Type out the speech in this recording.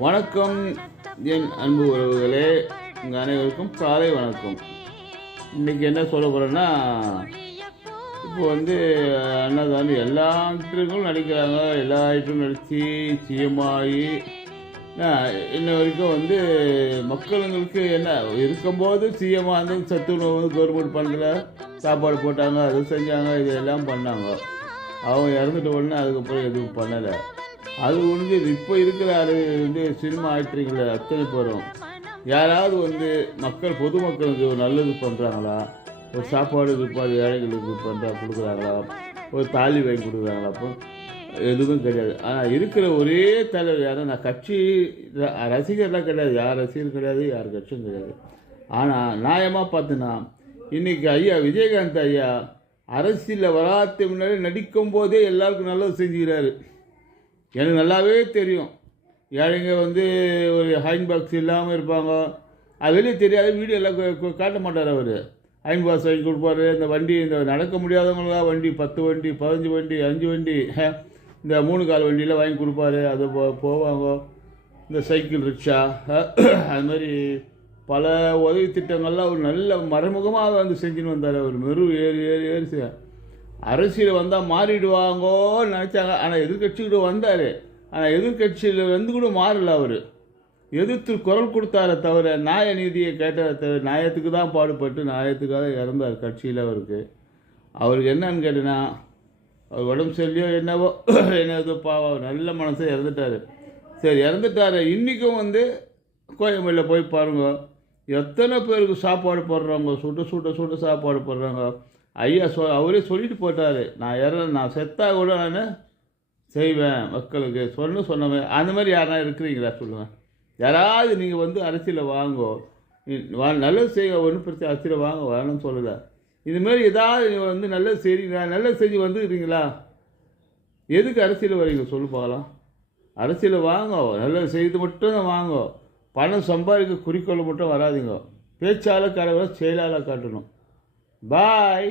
வணக்கம் என் அன்பு உறவுகளே, உங்கள் அனைவருக்கும் காலை வணக்கம். இன்றைக்கி என்ன சொல்ல போகிறேன்னா, இப்போ அண்ணாதாண்டி எல்லா ஆக்டர்களும் நடிக்கிறாங்க. எல்லா ஆக்டரும் நடித்து சிஎம்ஆகி இன்ன வரைக்கும் மக்களுங்களுக்கு என்ன இருக்கும்போது சிஎம்மாக இருந்தது சத்து உணவு கவர்மெண்ட் பண்ணல, சாப்பாடு போட்டாங்க, அது செஞ்சாங்க, இதெல்லாம் பண்ணாங்க. அவங்க இறந்துட்ட உடனே அதுக்கப்புறம் எதுவும் பண்ணலை. அது இப்போ இருக்கிற சினிமா ஆக்டர்கள் அத்தனை பேரும் யாராவது மக்கள் பொதுமக்களுக்கு ஒரு நல்லது பண்ணுறாங்களா, ஒரு சாப்பாடு விற்பாடு ஏழைகளுக்கு கொடுக்குறாங்களா, ஒரு தாலி வாங்கி கொடுக்குறாங்களா? அப்போ எதுவும் கிடையாது. ஆனால் இருக்கிற ஒரே தலைவர் யாரும் நான் கட்சி ரசிகர்லாம் கிடையாது, யார் ரசிகர் கிடையாது, யார் கட்சியும் கிடையாது. ஆனால் நியாயமாக பார்த்தினா இன்றைக்கி ஐயா விஜயகாந்த் ஐயா அரசியலில் வராத முன்னாடி நடிக்கும் போதே எல்லாருக்கும் நல்லது செஞ்சுக்கிறாரு. எனக்கு நல்லாவே தெரியும். ஏழைங்க ஒரு ஹைன் பாக்ஸ் இல்லாமல் இருப்பாங்க, அது வெளியே தெரியாத வீடியோ எல்லாம் காட்ட மாட்டார். அவர் ஹைன் பாக்ஸ் வாங்கி கொடுப்பாரு. இந்த வண்டி இந்த நடக்க முடியாதவங்களாம் வண்டி 10 வண்டி 15 வண்டி 5 வண்டி இந்த 3 கால் வண்டியில் வாங்கி கொடுப்பாரு. அது போவாங்க. இந்த சைக்கிள் ரிக்ஷா அது மாதிரி பல உதவி திட்டங்கள்லாம் ஒரு நல்ல மறைமுகமாக செஞ்சுன்னு வந்தார். அவர் ஏறி ஏறி ஏறி அரசியல் வந்தால் மாறிடுவாங்கோன்னு நினச்சாங்க. ஆனால் எதிர்கட்சிக்கிட்ட வந்தார். ஆனால் எதிர்கட்சியில் கூட மாறல. அவர் எதிர்த்து குரல் கொடுத்தார தவிர நியாய நீதியை கேட்டார தவிர நியாயத்துக்கு தான் பாடுபட்டு நியாயத்துக்காக இறந்தார் கட்சியில். அவருக்கு என்னன்னு கேட்டேன்னா, அவர் உடம்பு சரியில்லையோ என்னவோ என்னதோ பாவம் நல்ல மனசை இறந்துட்டார். சரி, இறந்துட்டார். இன்றைக்கும் கோயம்பேடில் போய் பாருங்க, எத்தனை பேருக்கு சாப்பாடு போடுறாங்க, சுட்டு சுட்ட சுட்டு சாப்பாடு போடுறாங்க. ஐயா அவரே சொல்லிட்டு போட்டார், நான் செத்தா கூட நான் செய்வேன் மக்களுக்கு சொன்னவன். அந்த மாதிரி யாரா இருக்கிறீங்களா சொல்லுங்கள். யாராவது நீங்கள் அரசியலில் வாங்கோ, நல்லது செய்ய, ஒன்றும் பிரச்சனை, அரசியலில் வாங்க வேணும்னு சொல்லலை. இதுமாரி ஏதாவது நீங்கள் நல்லது செய்கிறீங்களா, நல்லது செஞ்சு வந்துக்கிறீங்களா? எதுக்கு அரசியல் வரீங்க சொல்லு பார்க்கலாம். அரசியலில் வாங்க, நல்லது செய்து மட்டும் தான் வாங்க. பணம் சம்பாதிக்க குறிக்கோள் மட்டும் வராதிங்க. பேச்சால் கடவுளை செயலால் காட்டணும். பாய்.